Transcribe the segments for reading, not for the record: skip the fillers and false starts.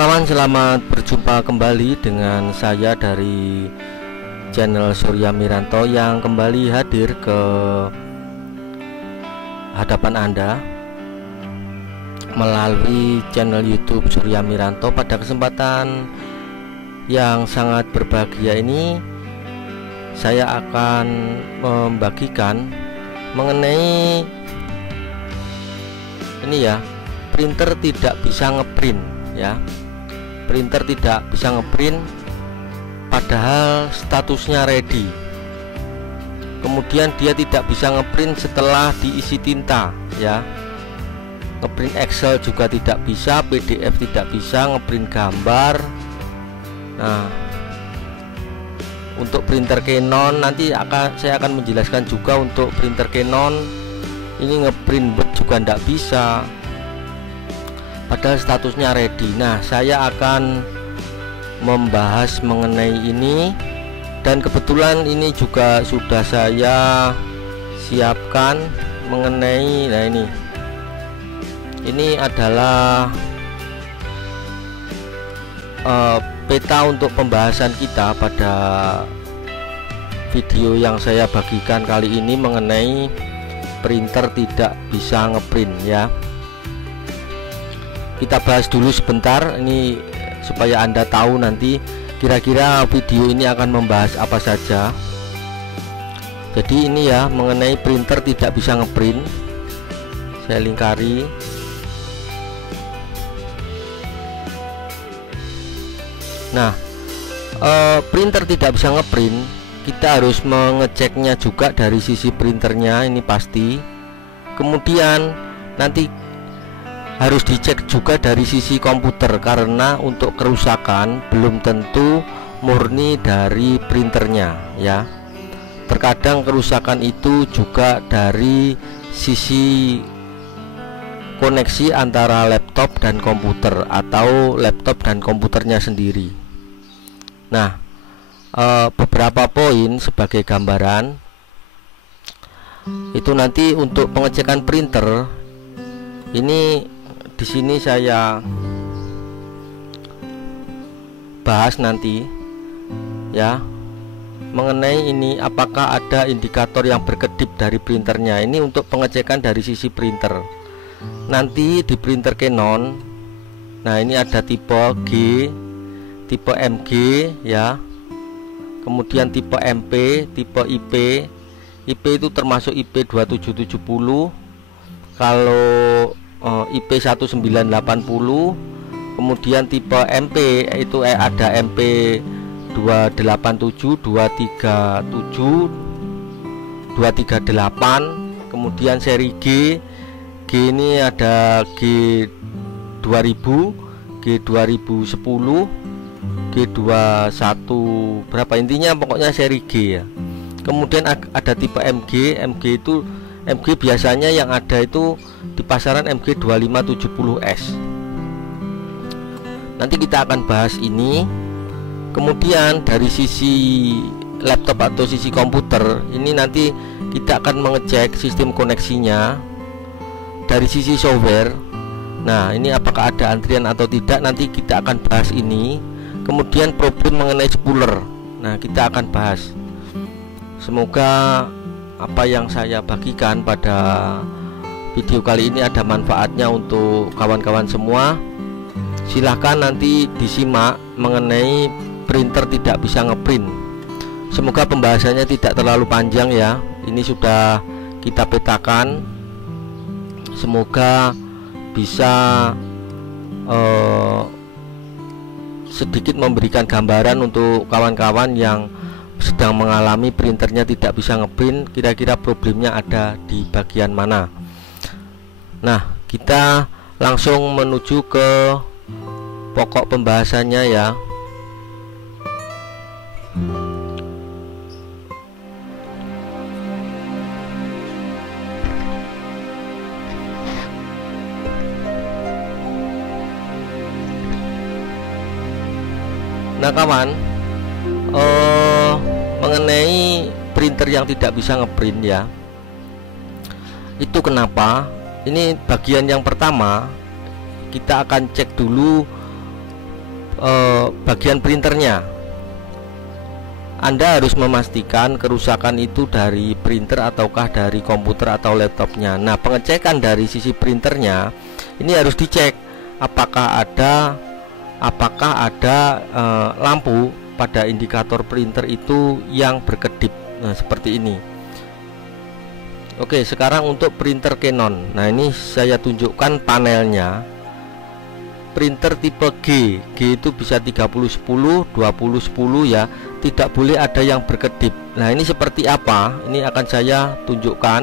Kawan, selamat berjumpa kembali dengan saya dari channel Surya Miranto yang kembali hadir ke hadapan Anda melalui channel YouTube Surya Miranto. Pada kesempatan yang sangat berbahagia ini, saya akan membagikan mengenai ini ya, printer tidak bisa ngeprint ya. Printer tidak bisa ngeprint padahal statusnya ready. Kemudian dia tidak bisa ngeprint setelah diisi tinta ya. Ngeprint Excel juga tidak bisa, PDF tidak bisa, ngeprint gambar. Nah, untuk printer Canon nanti saya akan menjelaskan juga. Untuk printer Canon ini ngeprint Word juga tidak bisa padahal statusnya ready. Nah, saya akan membahas mengenai ini, dan kebetulan ini juga sudah saya siapkan mengenai, nah ini adalah peta untuk pembahasan kita pada video yang saya bagikan kali ini mengenai printer tidak bisa ngeprint ya. Kita bahas dulu sebentar ini supaya Anda tahu nanti kira-kira video ini akan membahas apa saja. Jadi ini ya, mengenai printer tidak bisa ngeprint. Saya lingkari. Nah, printer tidak bisa ngeprint, kita harus mengeceknya juga dari sisi printernya, ini pasti. Kemudian nanti harus dicek juga dari sisi komputer, karena untuk kerusakan belum tentu murni dari printernya ya. Terkadang kerusakan itu juga dari sisi koneksi antara laptop dan komputer atau laptop dan komputernya sendiri. Nah, beberapa poin sebagai gambaran itu nanti untuk pengecekan printer ini. Di sini saya bahas nanti ya mengenai ini, apakah ada indikator yang berkedip dari printernya. Ini untuk pengecekan dari sisi printer. Nanti di printer Canon, nah ini ada tipe G, tipe MG ya, kemudian tipe MP, tipe IP. IP itu termasuk IP 2770. Kalau IP 1980, kemudian tipe MP itu ada MP 287, 237, 238, kemudian seri G ini ada G2000, G2010, G21 berapa, intinya pokoknya seri G ya. Kemudian ada tipe MG. MG biasanya yang ada itu di pasaran MG 2570S. Nanti kita akan bahas ini. Kemudian dari sisi laptop atau sisi komputer ini nanti kita akan mengecek sistem koneksinya dari sisi software. Nah, ini apakah ada antrian atau tidak, nanti kita akan bahas ini. Kemudian problem mengenai spooler, nah kita akan bahas. Semoga apa yang saya bagikan pada video kali ini ada manfaatnya untuk kawan-kawan semua. Silahkan nanti disimak mengenai printer tidak bisa ngeprint. Semoga pembahasannya tidak terlalu panjang ya. Ini sudah kita petakan. Semoga bisa sedikit memberikan gambaran untuk kawan-kawan yang sedang mengalami printernya tidak bisa ngeprint, kira-kira problemnya ada di bagian mana. Nah, kita langsung menuju ke pokok pembahasannya ya. Nah kawan, mengenai printer yang tidak bisa ngeprint ya, itu kenapa? Ini bagian yang pertama, kita akan cek dulu bagian printernya. Anda harus memastikan kerusakan itu dari printer ataukah dari komputer atau laptopnya. Nah, pengecekan dari sisi printernya ini harus dicek apakah ada lampu pada indikator printer itu yang berkedip. Nah, seperti ini. Oke, sekarang untuk printer Canon. Nah, ini saya tunjukkan panelnya. Printer tipe G itu bisa 3010, 2010 ya. Tidak boleh ada yang berkedip. Nah, ini seperti apa? Ini akan saya tunjukkan.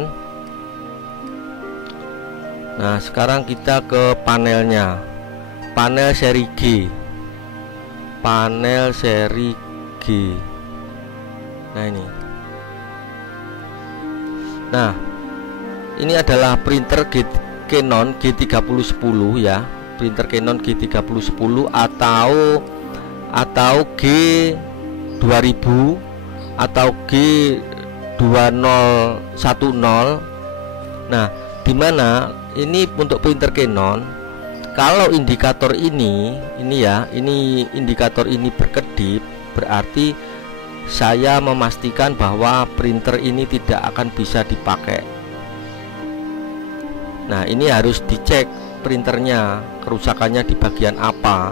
Nah, sekarang kita ke panelnya. Panel seri G. Panel seri G. Nah, ini. Nah, ini adalah printer Canon G3010 ya. Printer Canon G3010 atau G2000 atau G2010. Nah, dimana ini untuk printer Canon, kalau indikator ini indikator ini berkedip, berarti saya memastikan bahwa printer ini tidak akan bisa dipakai. Nah, ini harus dicek printernya, kerusakannya di bagian apa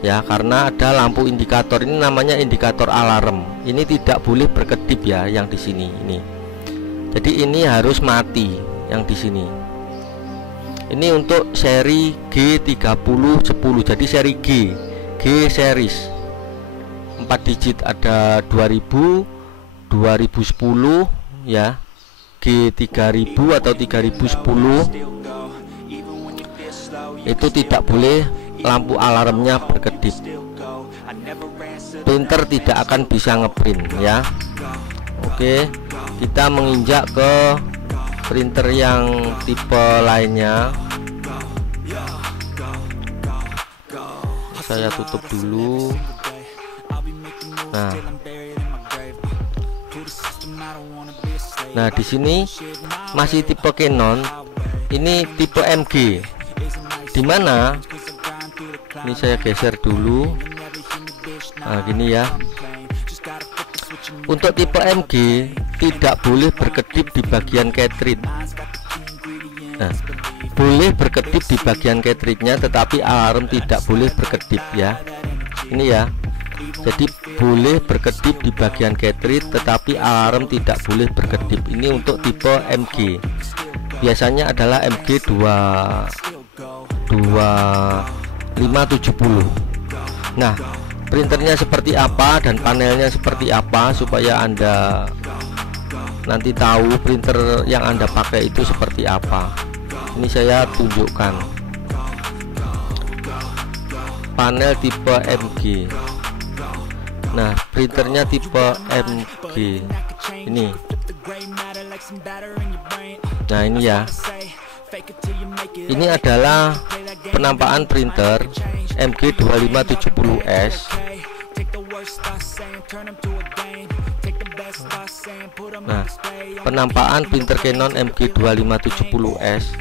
ya, karena ada lampu indikator ini namanya indikator alarm. Ini tidak boleh berkedip ya, yang di sini ini. Jadi ini harus mati yang di sini. Ini untuk seri G3010. Jadi seri G series 4 digit, ada 2000, 2010 ya, G3000 atau 3010. Itu tidak boleh lampu alarmnya berkedip. Printer tidak akan bisa ngeprint ya. Oke, kita menginjak ke printer yang tipe lainnya. Saya tutup dulu. Nah, di sini masih tipe Canon. Ini tipe MG. Dimana ini saya geser dulu. Nah, gini ya. Untuk tipe MG tidak boleh berkedip di bagian cartridge. Nah, boleh berkedip di bagian cartridge-nya, tetapi alarm tidak boleh berkedip ya. Ini ya. Jadi boleh berkedip di bagian cartridge, tetapi alarm tidak boleh berkedip. Ini untuk tipe MG. Biasanya adalah MG 2570. Nah, printernya seperti apa dan panelnya seperti apa supaya Anda nanti tahu printer yang Anda pakai itu seperti apa. Ini saya tunjukkan panel tipe MG. Nah, printernya tipe MG ini. Nah, ini ya. Ini adalah penampakan printer MG2570S. Nah, penampakan printer Canon MG2570S.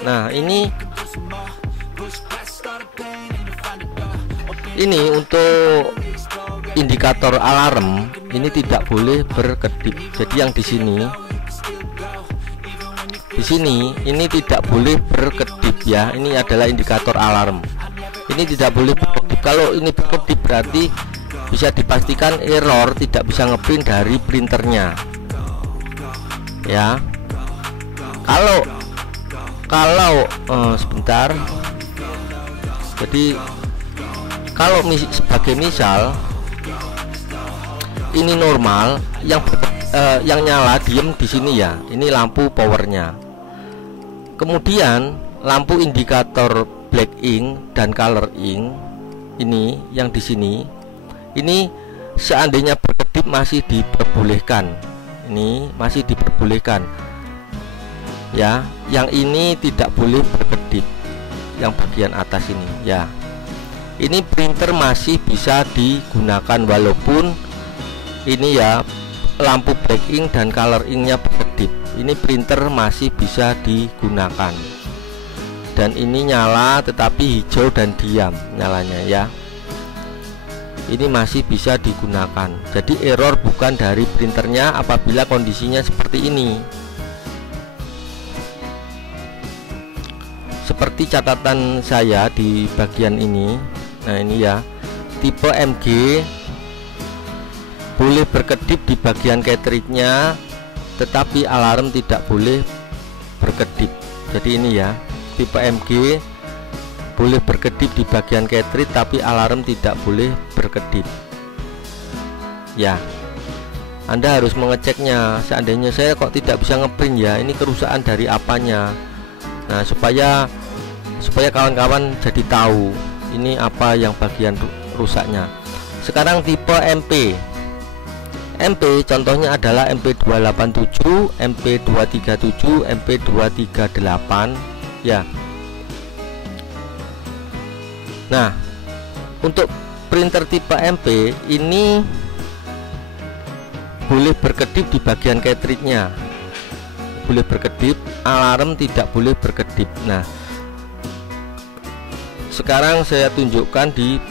Nah, ini untuk indikator alarm ini tidak boleh berkedip. Jadi yang di sini ini tidak boleh berkedip ya. Ini adalah indikator alarm. Ini tidak boleh berkedip. Kalau ini berkedip berarti bisa dipastikan error, tidak bisa ngeprint dari printernya ya. Kalau sebentar. Jadi kalau sebagai misal ini normal, yang nyala diem di sini ya. Ini lampu powernya. Kemudian lampu indikator black ink dan color ink ini yang di sini. Ini seandainya berkedip masih diperbolehkan. Ini masih diperbolehkan. Ya, yang ini tidak boleh berkedip. Yang bagian atas ini ya. Ini printer masih bisa digunakan walaupun ini ya lampu black ink dan color inknya berkedip. Ini printer masih bisa digunakan. Dan ini nyala tetapi hijau dan diam nyalanya ya. ini masih bisa digunakan. Jadi error bukan dari printernya apabila kondisinya seperti ini. Seperti catatan saya di bagian ini. Nah ini ya, tipe MG boleh berkedip di bagian cartridge-nya, tetapi alarm tidak boleh berkedip. Jadi ini ya, tipe MG boleh berkedip di bagian cartridge tapi alarm tidak boleh berkedip. Ya, Anda harus mengeceknya. Seandainya saya kok tidak bisa ngeprint ya, ini kerusakan dari apanya. Nah, supaya kawan-kawan jadi tahu ini apa yang bagian rusaknya. Sekarang tipe MP. MP contohnya adalah MP287, MP237, MP238 ya. Nah, untuk printer tipe MP ini boleh berkedip di bagian cartridge-nya, boleh berkedip, alarm tidak boleh berkedip. Nah, sekarang saya tunjukkan di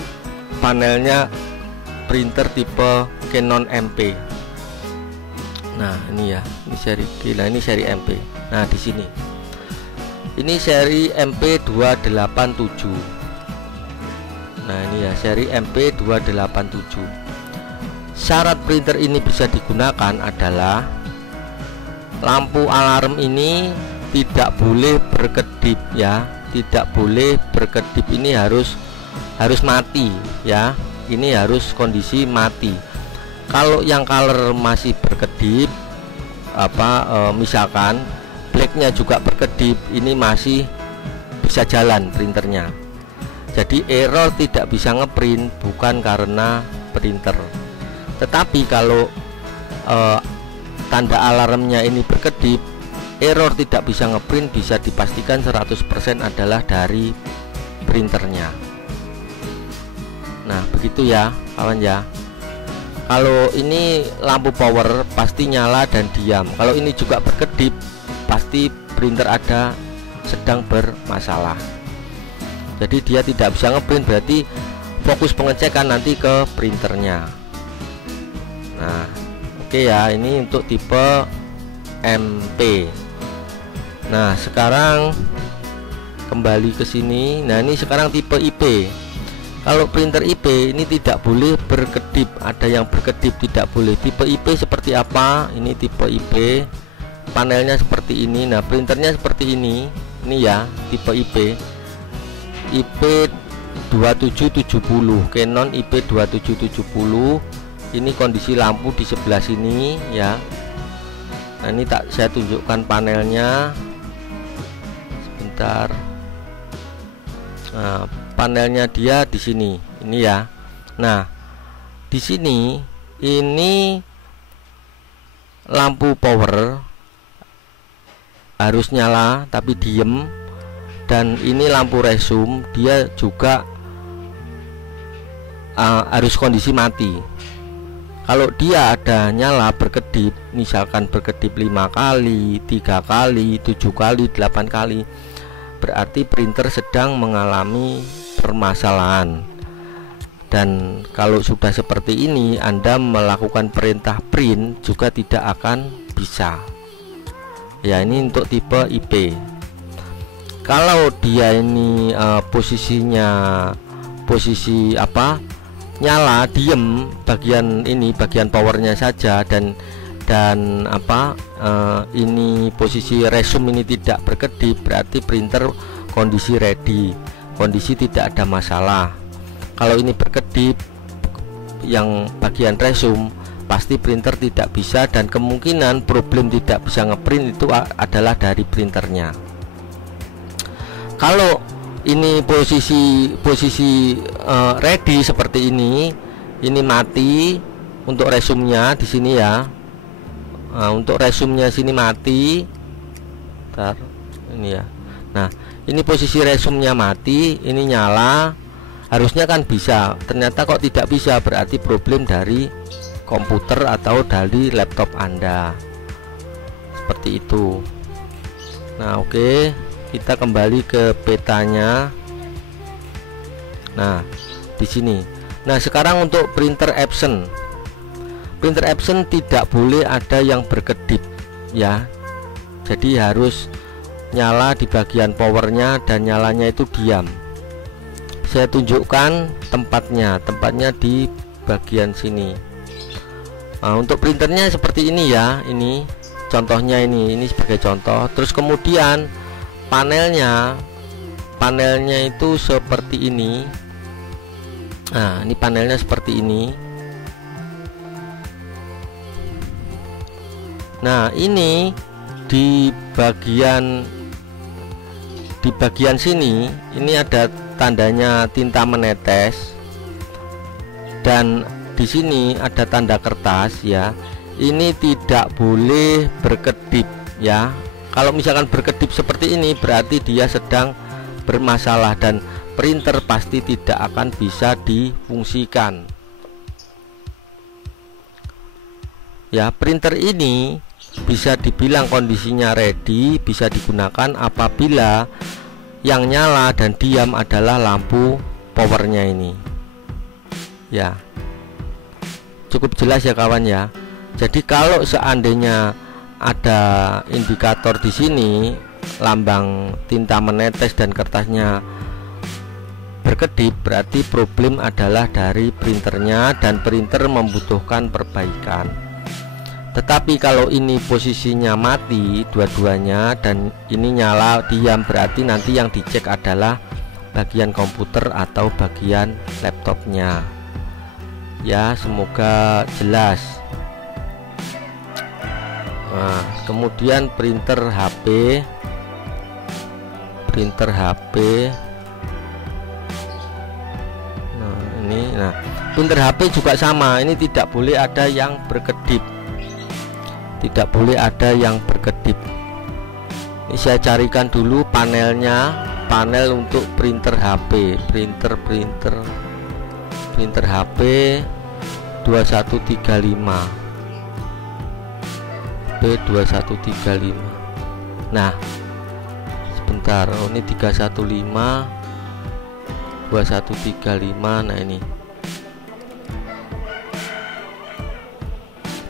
panelnya printer tipe Canon MP. Nah, ini ya, ini seri gila, ini seri MP. Nah, di sini. Ini seri MP287. Nah, ini ya, seri MP287. Syarat printer ini bisa digunakan adalah lampu alarm ini tidak boleh berkedip ya, tidak boleh berkedip. Ini harus mati ya. Ini harus kondisi mati. Kalau yang color masih berkedip, misalkan blacknya juga berkedip, ini masih bisa jalan printernya. Jadi error tidak bisa ngeprint bukan karena printer. Tetapi kalau tanda alarmnya ini berkedip, error tidak bisa ngeprint bisa dipastikan 100% adalah dari printernya. Nah, begitu ya kawan ya. Kalau ini lampu power pasti nyala dan diam. Kalau ini juga berkedip, pasti printer ada sedang bermasalah. Jadi dia tidak bisa ngeprint, berarti fokus pengecekan nanti ke printernya. Nah, oke ya, ini untuk tipe MP. Nah, sekarang kembali ke sini. Nah, ini sekarang tipe IP. Kalau printer IP ini tidak boleh berkedip, ada yang berkedip tidak boleh. Tipe IP seperti apa? Ini tipe IP, panelnya seperti ini. Nah, printernya seperti ini. Ini ya, tipe IP. IP 2770, Canon IP 2770. Ini kondisi lampu di sebelah sini ya. Nah, ini saya tunjukkan panelnya. Sebentar. Nah, panelnya dia di sini, ini ya. Nah, di sini ini lampu power harus nyala tapi diem, dan ini lampu resume dia juga harus kondisi mati. Kalau dia ada nyala berkedip, misalkan berkedip 5 kali, 3 kali, 7 kali, 8 kali, berarti printer sedang mengalami permasalahan. Dan kalau sudah seperti ini, Anda melakukan perintah print juga tidak akan bisa. Ya, ini untuk tipe IP. Kalau dia ini posisi nyala diem, bagian ini bagian powernya saja, dan ini posisi resume ini tidak berkedip, berarti printer kondisi ready, kondisi tidak ada masalah. Kalau ini berkedip yang bagian resume, pasti printer tidak bisa, dan kemungkinan problem tidak bisa ngeprint itu adalah dari printernya. Kalau ini posisi ready seperti ini mati untuk resumenya di sini ya. Nah, untuk resumenya sini mati. Bentar, ini ya. Nah, ini posisi resumenya mati, ini nyala. Harusnya kan bisa. Ternyata kok tidak bisa, berarti problem dari komputer atau dari laptop Anda. Seperti itu. Nah, oke. Kita kembali ke petanya. Nah, di sini Nah, sekarang untuk printer absent. Printer absent tidak boleh ada yang berkedip ya. Jadi harus nyala di bagian powernya dan nyalanya itu diam. Saya tunjukkan tempatnya di bagian sini. Nah, untuk printernya seperti ini ya, ini contohnya, ini sebagai contoh. Terus kemudian panelnya itu seperti ini. Nah, ini panelnya seperti ini. Nah, ini di bagian sini ini ada tandanya tinta menetes, dan di sini ada tanda kertas ya. Ini tidak boleh berkedip ya. Kalau misalkan berkedip seperti ini berarti dia sedang bermasalah dan printer pasti tidak akan bisa difungsikan. Ya, printer ini bisa dibilang kondisinya ready, bisa digunakan apabila yang nyala dan diam adalah lampu powernya ini. Ya, cukup jelas ya kawan ya. Jadi kalau seandainya ada indikator di sini, lambang tinta menetes dan kertasnya berkedip, berarti problem adalah dari printernya dan printer membutuhkan perbaikan. Tetapi kalau ini posisinya mati dua-duanya dan ini nyala diam, berarti nanti yang dicek adalah bagian komputer atau bagian laptopnya. Ya, semoga jelas. Nah, kemudian printer HP. Nah, ini, printer HP juga sama. Ini tidak boleh ada yang berkedip. Tidak boleh ada yang berkedip. Ini saya carikan dulu panelnya, panel untuk printer HP, printer HP 2135 B2135. Nah, sebentar, oh ini 315 2135. Nah ini.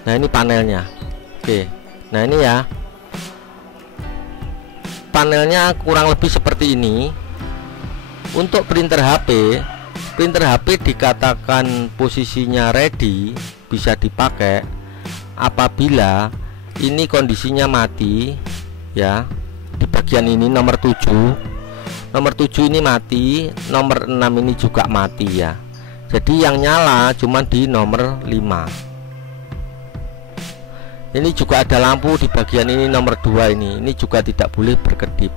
Nah, ini panelnya. Oke, nah ini ya, panelnya kurang lebih seperti ini. Untuk printer HP dikatakan posisinya ready, bisa dipakai apabila ini kondisinya mati ya. Di bagian ini nomor 7 ini mati, nomor 6 ini juga mati ya. Jadi yang nyala cuma di nomor 5. Ini juga ada lampu di bagian ini nomor 2 ini juga tidak boleh berkedip.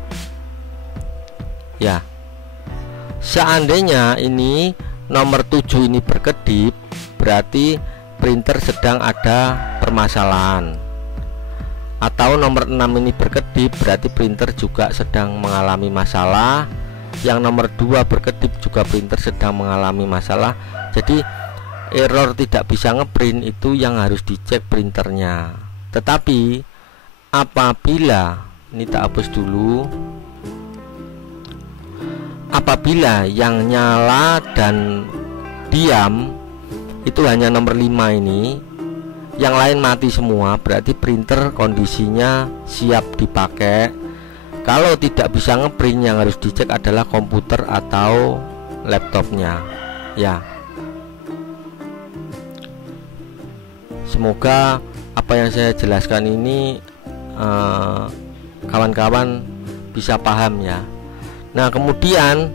Ya. Seandainya ini nomor 7 ini berkedip, berarti printer sedang ada permasalahan. Atau nomor 6 ini berkedip, berarti printer juga sedang mengalami masalah. Yang nomor 2 berkedip juga printer sedang mengalami masalah. Jadi error tidak bisa ngeprint itu yang harus dicek printernya. Tetapi apabila, ini tak hapus dulu, apabila yang nyala dan diam itu hanya nomor 5 ini, yang lain mati semua, berarti printer kondisinya siap dipakai. Kalau tidak bisa ngeprint, yang harus dicek adalah komputer atau laptopnya ya. Semoga apa yang saya jelaskan ini kawan-kawan bisa paham ya. Nah, kemudian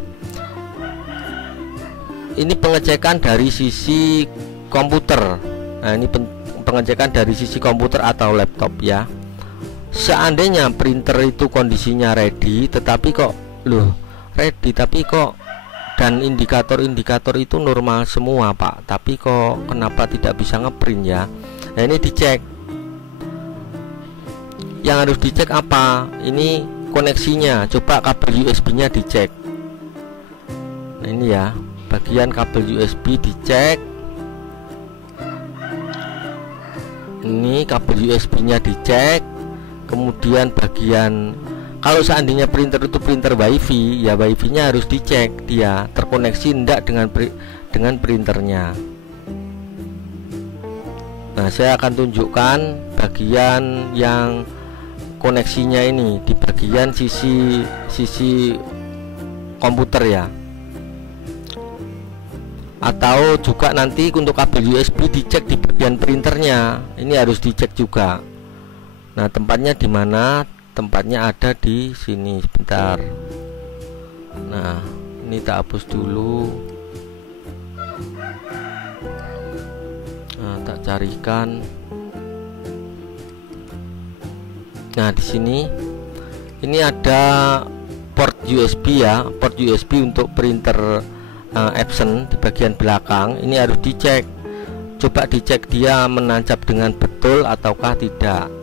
ini pengecekan dari sisi komputer. Nah, ini pengecekan dari sisi komputer atau laptop ya. Seandainya printer itu kondisinya ready, tetapi kok ready tapi kok dan indikator-indikator itu normal semua Pak, tapi kok kenapa tidak bisa ngeprint ya. Nah, ini dicek. Yang harus dicek apa? Ini koneksinya. Coba kabel USB-nya dicek. Nah, ini ya, bagian kabel USB dicek. Ini kabel USB-nya dicek. Kemudian bagian, kalau seandainya printer itu printer WiFi, ya WiFi-nya harus dicek dia terkoneksi enggak dengan printernya. Nah, saya akan tunjukkan bagian yang koneksinya ini di bagian sisi komputer ya. Atau juga nanti untuk kabel USB dicek di bagian printernya. Ini harus dicek juga. Nah, tempatnya di mana? Tempatnya ada di sini. Sebentar. Nah, ini tak hapus dulu. Nah, tak carikan. Nah, di sini ini ada port USB ya, port USB untuk printer Epson di bagian belakang. Ini harus dicek. Coba dicek dia menancap dengan betul ataukah tidak.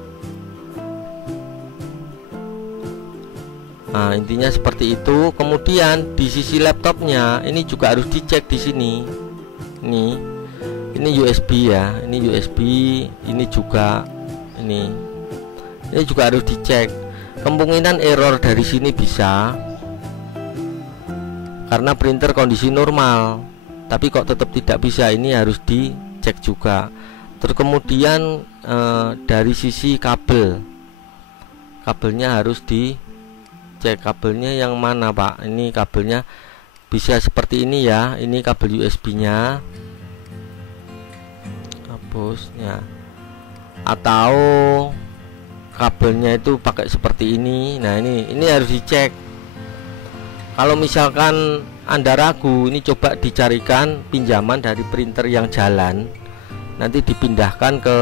Nah, intinya seperti itu. Kemudian di sisi laptopnya ini juga harus dicek di sini. Ini USB ya, ini USB, ini juga ini juga harus dicek. Kemungkinan error dari sini bisa karena printer kondisi normal, tapi kok tetap tidak bisa. Ini harus dicek juga. Terus kemudian dari sisi kabelnya harus dicek. Kabelnya yang mana Pak? Ini kabelnya bisa seperti ini ya. Ini kabel USB nya, hapusnya. Atau kabelnya itu pakai seperti ini. Nah, ini harus dicek. Kalau misalkan Anda ragu, ini coba dicarikan pinjaman dari printer yang jalan. Nanti dipindahkan ke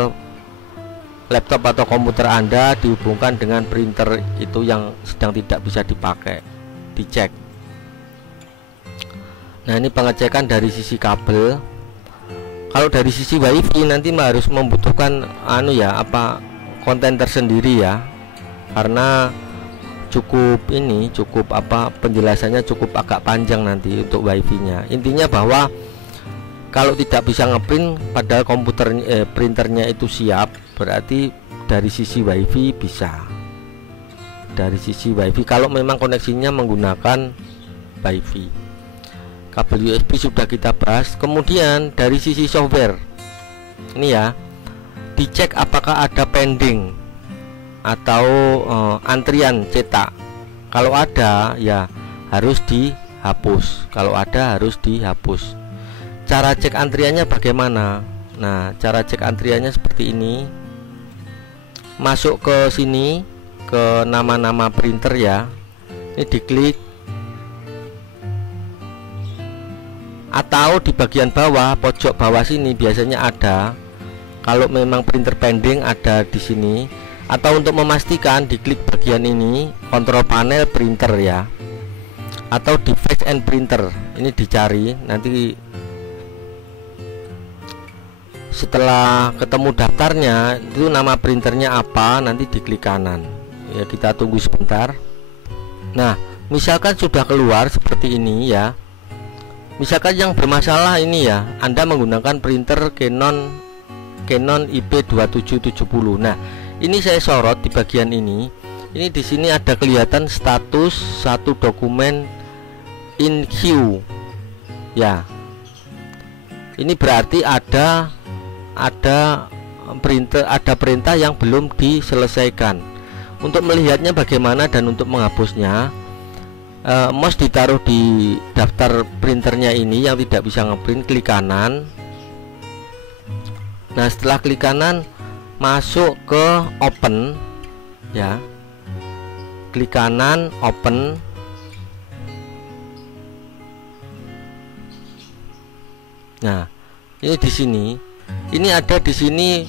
laptop atau komputer Anda, dihubungkan dengan printer itu yang sedang tidak bisa dipakai. Dicek. Nah, ini pengecekan dari sisi kabel. Kalau dari sisi WiFi nanti harus membutuhkan konten tersendiri ya. Karena cukup penjelasannya cukup agak panjang nanti untuk WiFi-nya. Intinya bahwa kalau tidak bisa ngeprint padahal printernya itu siap, berarti dari sisi WiFi bisa. Dari sisi WiFi kalau memang koneksinya menggunakan WiFi. Kabel USB sudah kita bahas. Kemudian dari sisi software, ini ya, dicek apakah ada pending atau antrian cetak. Kalau ada ya harus dihapus. Kalau ada harus dihapus. Cara cek antriannya bagaimana? Nah, cara cek antriannya seperti ini. Masuk ke sini, ke nama-nama printer ya. Ini diklik. Atau di bagian bawah, pojok bawah sini biasanya ada. Kalau memang printer pending ada di sini. Atau untuk memastikan diklik bagian ini, kontrol panel printer ya. Atau device and printer. Ini dicari, nanti setelah ketemu daftarnya itu nama printernya apa, nanti diklik kanan. Ya, kita tunggu sebentar. Nah, misalkan sudah keluar seperti ini ya. Misalkan yang bermasalah ini ya, Anda menggunakan printer Canon IP2770. Nah, ini saya sorot di bagian ini. Ini di sini ada kelihatan status satu dokumen in queue. Ya. Ini berarti ada perintah yang belum diselesaikan. Untuk melihatnya bagaimana dan untuk menghapusnya, mouse ditaruh di daftar printernya ini yang tidak bisa ngeprint, klik kanan. Nah, setelah klik kanan masuk ke open ya, klik kanan open. Nah, ini di sini, ini ada di sini.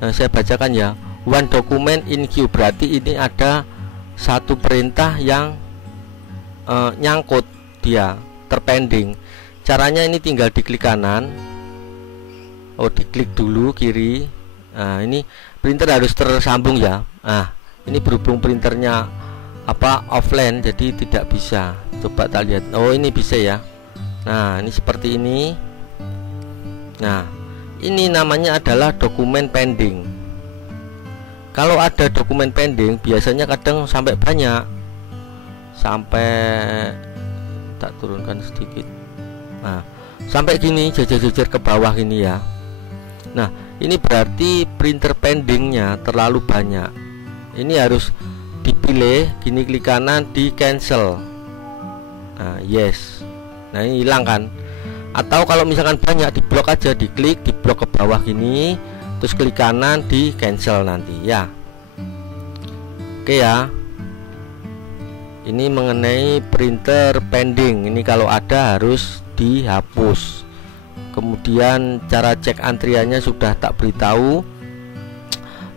Nah, saya bacakan ya, one document in queue, berarti ini ada satu perintah yang nyangkut, dia terpending. Caranya ini tinggal diklik kanan. Diklik dulu kiri. Nah, ini printer harus tersambung ya. Nah, ini berhubung printernya offline, jadi tidak bisa. Coba kita lihat. Ini bisa ya. Nah, ini seperti ini. Nah, ini namanya adalah dokumen pending. Kalau ada dokumen pending, biasanya kadang sampai banyak, sampai tak turunkan sedikit. Nah, sampai gini jejer-jejer ke bawah gini ya. Nah, ini berarti printer pendingnya terlalu banyak. Ini harus dipilih, gini klik kanan, di cancel. Nah, yes. Nah, ini hilang kan. Atau kalau misalkan banyak, di blok aja, diklik, di blok ke bawah gini, terus klik kanan, di cancel nanti ya. Oke ya. Ini mengenai printer pending. Ini kalau ada harus dihapus. Kemudian cara cek antriannya sudah tak beritahu.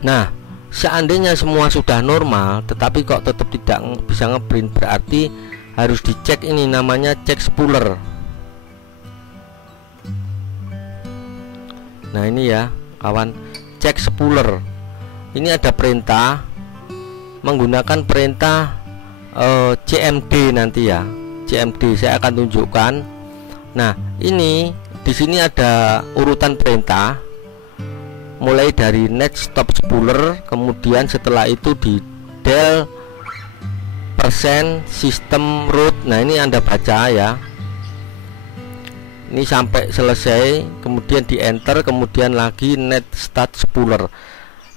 Nah, seandainya semua sudah normal tetapi kok tetap tidak bisa ngeprint, berarti harus dicek, ini namanya cek spooler. Nah, ini ya kawan, cek spooler. Ini ada perintah, menggunakan perintah CMD nanti ya. CMD saya akan tunjukkan. Nah, ini di sini ada urutan perintah, mulai dari net stop spooler, kemudian setelah itu di del persen system root. Nah, ini Anda baca ya. Ini sampai selesai, kemudian di enter, kemudian lagi net start spooler.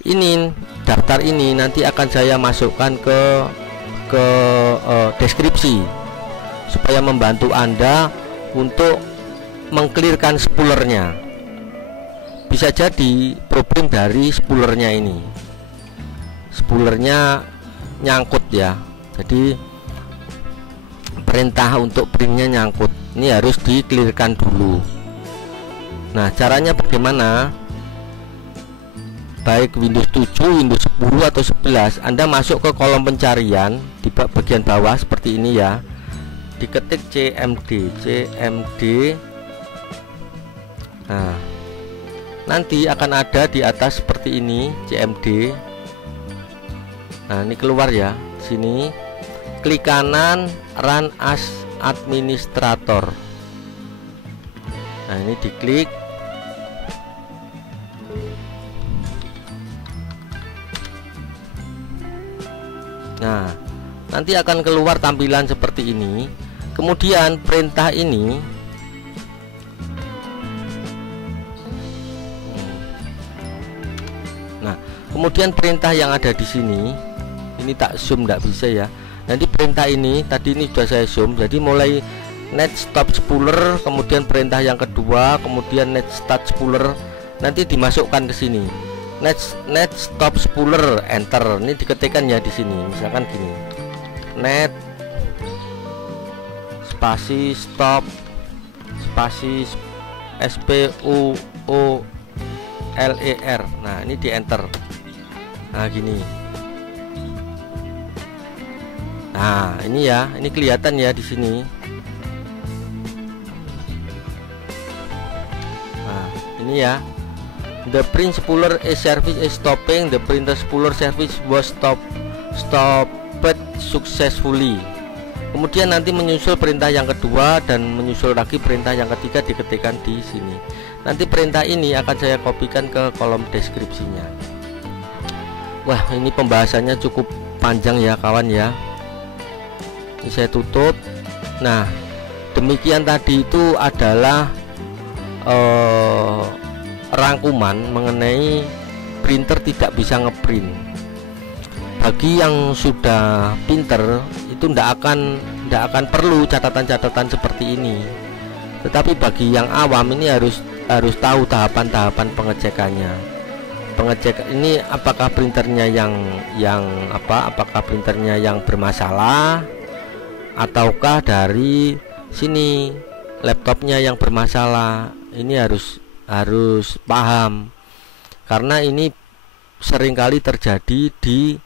Ini daftar ini nanti akan saya masukkan ke deskripsi supaya membantu Anda untuk mengclearkan spoolernya. Bisa jadi problem dari spoolernya ini, spoolernya nyangkut ya, jadi perintah untuk printnya nyangkut. Ini harus di-clearkan dulu. Nah, caranya bagaimana? Baik Windows 7, Windows 10 atau 11, Anda masuk ke kolom pencarian di bagian bawah seperti ini ya. Diketik CMD. Nah, nanti akan ada di atas seperti ini CMD. Nah, ini keluar ya. Sini klik kanan, run as administrator. Nah, ini diklik. Nah, nanti akan keluar tampilan seperti ini. Kemudian perintah ini kemudian perintah yang ada di sini, ini tak zoom, tidak bisa ya. Nanti perintah ini tadi ini sudah saya zoom, jadi mulai net stop spooler, kemudian perintah yang kedua, kemudian net start spooler, nanti dimasukkan ke sini. Net stop spooler, enter. Ini diketikkan ya di sini, misalkan gini, net spasi stop spasi SPOOLER. Nah, ini di enter. Nah, gini. Nah, ini ya, ini kelihatan ya di sini. Nah, ini ya. The print spooler is service is stopping. The printer spooler service was stopped successfully. Kemudian nanti menyusul perintah yang kedua dan menyusul lagi perintah yang ketiga, diketikkan di sini. Nanti perintah ini akan saya kopikan ke kolom deskripsinya. Wah, ini pembahasannya cukup panjang ya kawan ya. Ini saya tutup. Nah, demikian tadi itu adalah rangkuman mengenai printer tidak bisa ngeprint. Bagi yang sudah pinter itu tidak akan perlu catatan-catatan seperti ini. Tetapi bagi yang awam ini harus tahu tahapan-tahapan pengecekannya. Pengecek ini apakah printernya apakah printernya yang bermasalah ataukah dari sini laptopnya yang bermasalah. Ini harus paham, karena ini seringkali terjadi di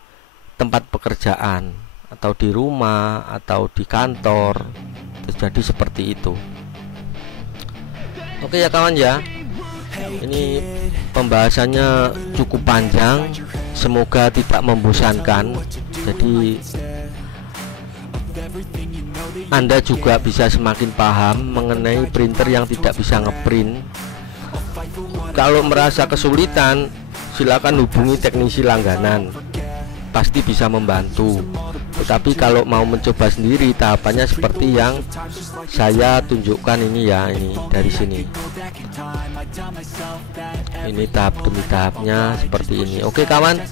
tempat pekerjaan atau di rumah atau di kantor, terjadi seperti itu. Oke ya kawan ya, ini pembahasannya cukup panjang, semoga tidak membosankan. Jadi Anda juga bisa semakin paham mengenai printer yang tidak bisa ngeprint. Kalau merasa kesulitan, silakan hubungi teknisi langganan, pasti bisa membantu. Tetapi kalau mau mencoba sendiri, tahapannya seperti yang saya tunjukkan ini ya, ini dari sini. Ini tahap demi tahapnya seperti ini. Oke kawan,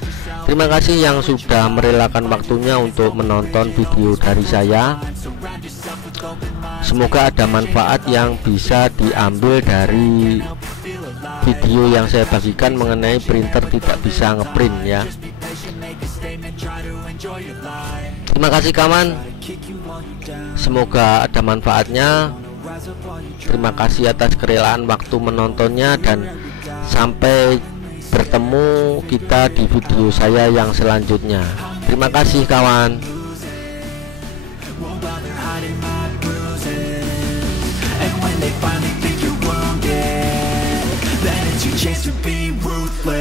terima kasih yang sudah merelakan waktunya untuk menonton video dari saya. Semoga ada manfaat yang bisa diambil dari video yang saya bagikan mengenai printer tidak bisa ngeprint ya. Terima kasih kawan, semoga ada manfaatnya. Terima kasih atas kerelaan waktu menontonnya, dan sampai bertemu kita di video saya yang selanjutnya. Terima kasih kawan. Chance to be ruthless.